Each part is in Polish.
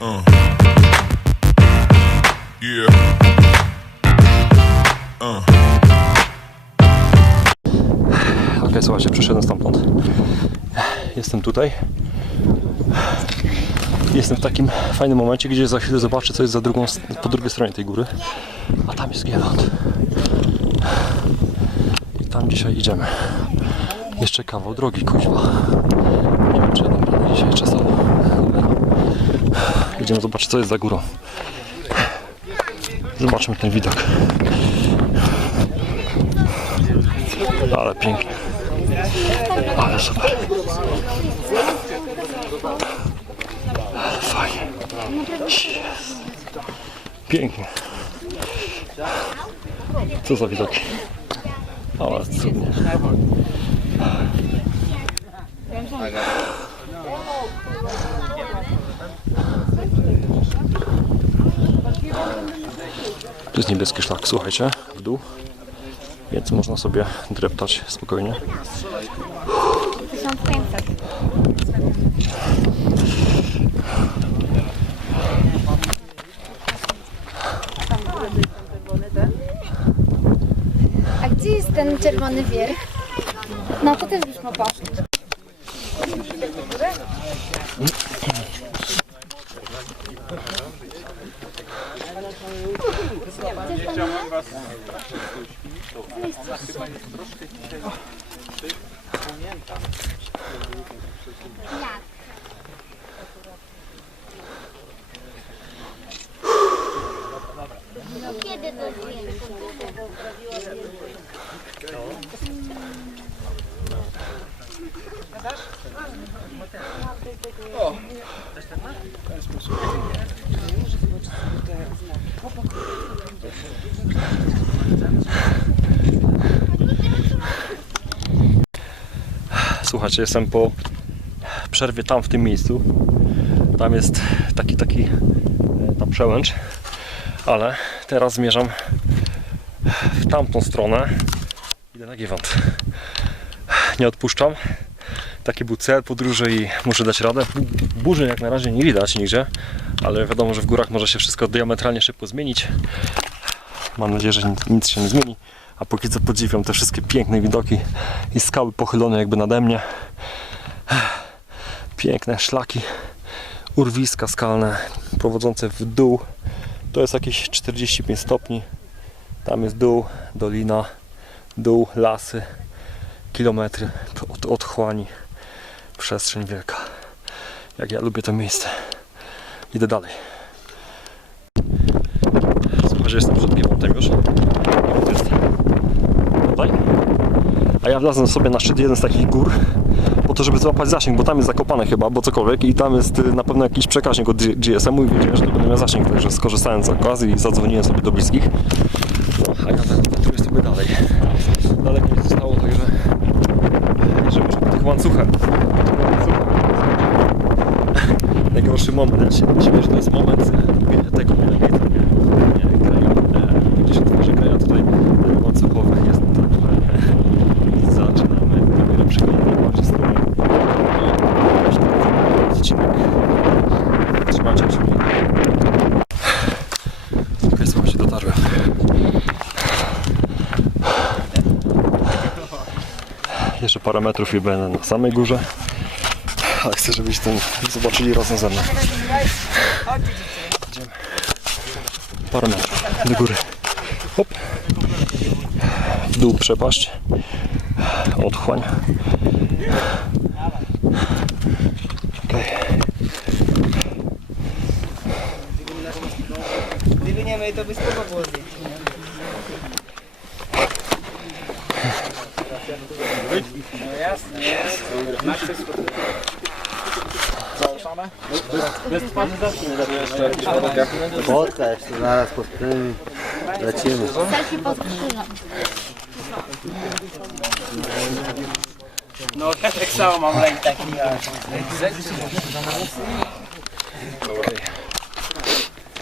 Uh. Okej, słuchajcie, przyszedłem stamtąd. Jestem tutaj. Jestem w takim fajnym momencie, gdzie za chwilę zobaczę, co jest za drugą, po drugiej stronie tej góry. A tam jest Gielot. I tam dzisiaj idziemy. Jeszcze kawał drogi, kuźwa. Nie wiem, czy ja dzisiaj czasowo. Cholera. Idziemy zobaczyć, co jest za górą. Zobaczmy ten widok. Ale pięknie. Ale super. Ale fajnie. Jest. Pięknie. Co za widoki. Ale cudnie. Tu jest niebieski szlak, słuchajcie, w dół. Więc można sobie dreptać spokojnie. 1500. A gdzie jest ten czerwony wierch? No to też byśmy poszli. Kiedy Słuchajcie, jestem po przerwie tam w tym miejscu. Tam jest taki, taki e, ta przełęcz, ale teraz zmierzam w tamtą stronę. Idę na Giewont. Nie odpuszczam. Taki był cel podróży i muszę dać radę. Bu- Burzy jak na razie nie widać nigdzie, ale wiadomo, że w górach może się wszystko diametralnie szybko zmienić. Mam nadzieję, że nic się nie zmieni. A póki co podziwiam te wszystkie piękne widoki i skały pochylone jakby nade mnie. Piękne szlaki, urwiska skalne prowadzące w dół. To jest jakieś 45 stopni. Tam jest dół, dolina, dół, lasy, kilometry od otchłani. Przestrzeń wielka. Jak ja lubię to miejsce. Idę dalej. Słuchaj, że jestem przed Giewontem już. Giewont jest tutaj. Ja wlazłem sobie na szczyt jeden z takich gór po to, żeby złapać zasięg, bo tam jest zakopane chyba, albo cokolwiek i tam jest y, na pewno jakiś przekaźnik od GSM-u i wiedziałem, że to będę miał zasięg, także skorzystałem z okazji i zadzwoniłem sobie do bliskich. A ja wędruję sobie dalej. Daleko mi zostało, także jeszcze muszę po tych łańcuchach. Najgorszy moment, ja się myślę, że to jest moment e, tego biegania, nie, kraja, e, gdzie się tworzy kraja tutaj e, łańcuchowy jest także e, zaczynamy dopiero przygodę przez to odcinek. Trzymajcie się. Okej, słuchajcie, dotarłem. Jeszcze parę metrów i będę na samej górze. Ale chcę, żebyście zobaczyli razem ze mną. Idziemy. Parę metrów do góry. Hop. W dół przepaść. Otchłań. Okej. Gdyby nie my, to by spoko było zdjęć. No jasne, jasne. Masz wszystko. Spotka jeszcze zaraz pod tym lecimy. Selfie pod krzyżem. No, tak samo mam lęk taki. a-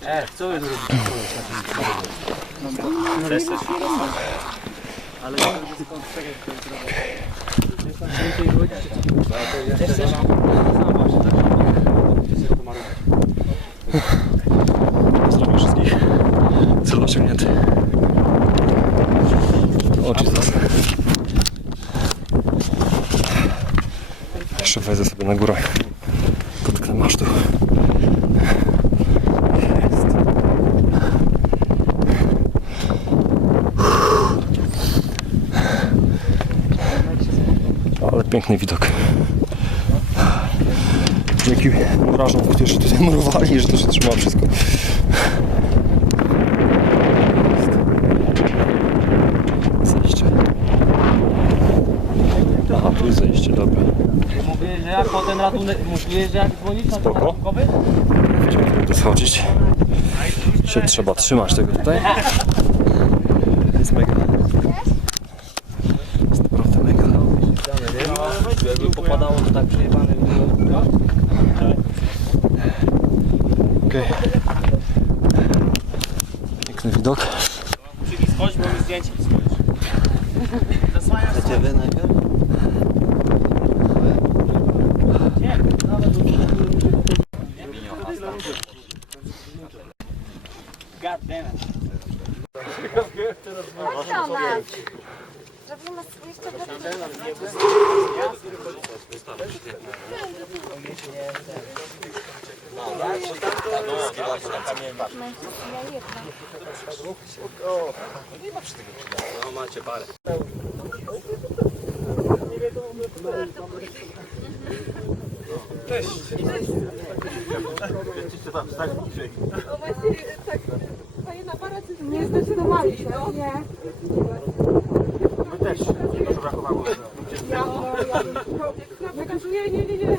E, co wy zrobicie? No, ale skąd czekaj, który zrobił? Jest tam więcej ludzi? Jeszcze Pozdrawiam wszystkich. Cel osiągnięty. Oczy zasnę. Jeszcze wejdę sobie na górę. Kotknę masz tu. Ale piękny widok. Dzięki murarzom, którzy tutaj murowali, że to się trzyma wszystko. Zejście. Aha, tu jest zejście, dobra. Mówię, że jak potem ratunek, mówię, że jak dzwonisz na Spoko. ratunkowy, Będziemy tu schodzić. Się trzeba trzymać tego tutaj. Jest mega. Jest naprawdę mega. Popadało, to tak przejebane było. Okej. Piękny widok. Chodź, bo mi zdjęcie Chcecie wy najpierw? Nie ma przy tym No macie parę. Cześć. Wiecie, wam stać bliżej. No właśnie, tak, fajna para, czy nie zdecydowali się, no? Nie. My też, nie brakowało. Ja, ja, ja, nie, nie, nie,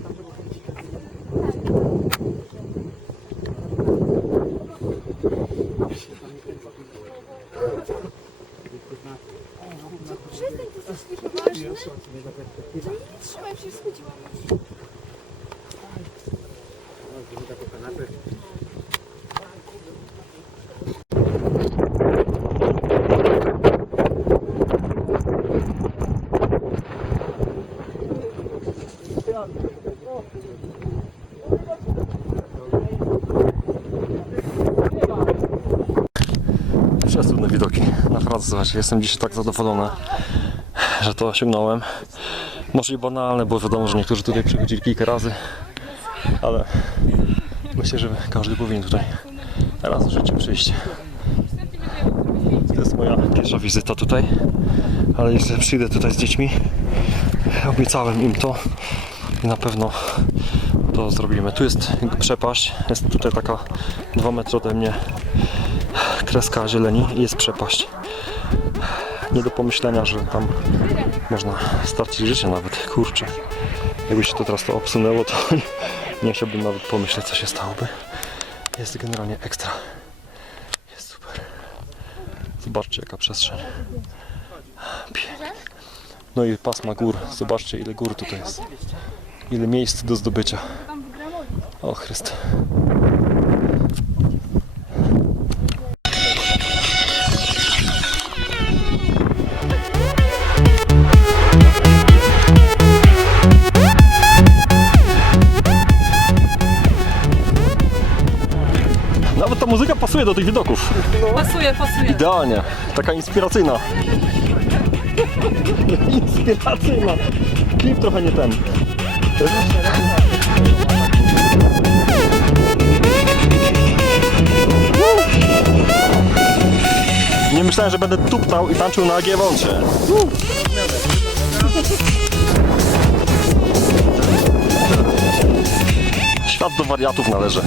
widoki. Naprawdę, jestem dzisiaj tak zadowolony, że to osiągnąłem. Może i banalne, bo wiadomo, że niektórzy tutaj przychodzili kilka razy, ale myślę, że każdy powinien tutaj raz w życiu przyjść. To jest moja pierwsza wizyta tutaj, ale jeszcze przyjdę tutaj z dziećmi. Obiecałem im to i na pewno to zrobimy. Tu jest przepaść, jest tutaj taka 2 metry ode mnie kreska zieleni jest przepaść. Nie do pomyślenia, że tam można stracić życie nawet. Kurczę. Jakby się to teraz to obsunęło, to nie chciałbym nawet pomyśleć, co się stałoby. Jest generalnie ekstra. Jest super. Zobaczcie, jaka przestrzeń. Pięknie. No i pasma gór. Zobaczcie, ile gór tutaj jest. Ile miejsc do zdobycia. O Chryst. Nawet ta muzyka pasuje do tych widoków. Pasuje, pasuje. Idealnie. Taka inspiracyjna. inspiracyjna. Klip trochę nie ten. Nie myślałem, że będę tuptał i tańczył na Giewoncie. Świat do wariatów należy.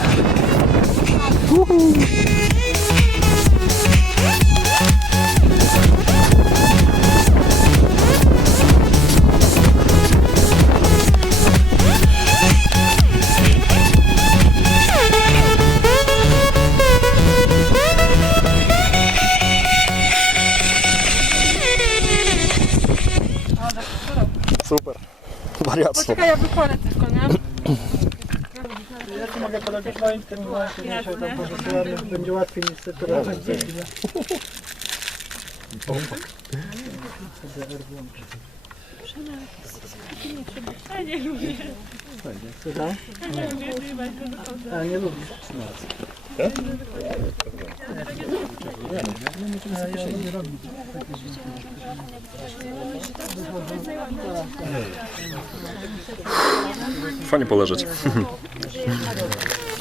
Super. Wariactwo. Czekaj, ja wypalę tylko, moim tym właśnie, nie się tam pożyczyłem, będzie łatwiej niestety razem z dziećmi, nie? Słucham? A, nie lubisz? A, ja nie robię. Fajnie poleżeć.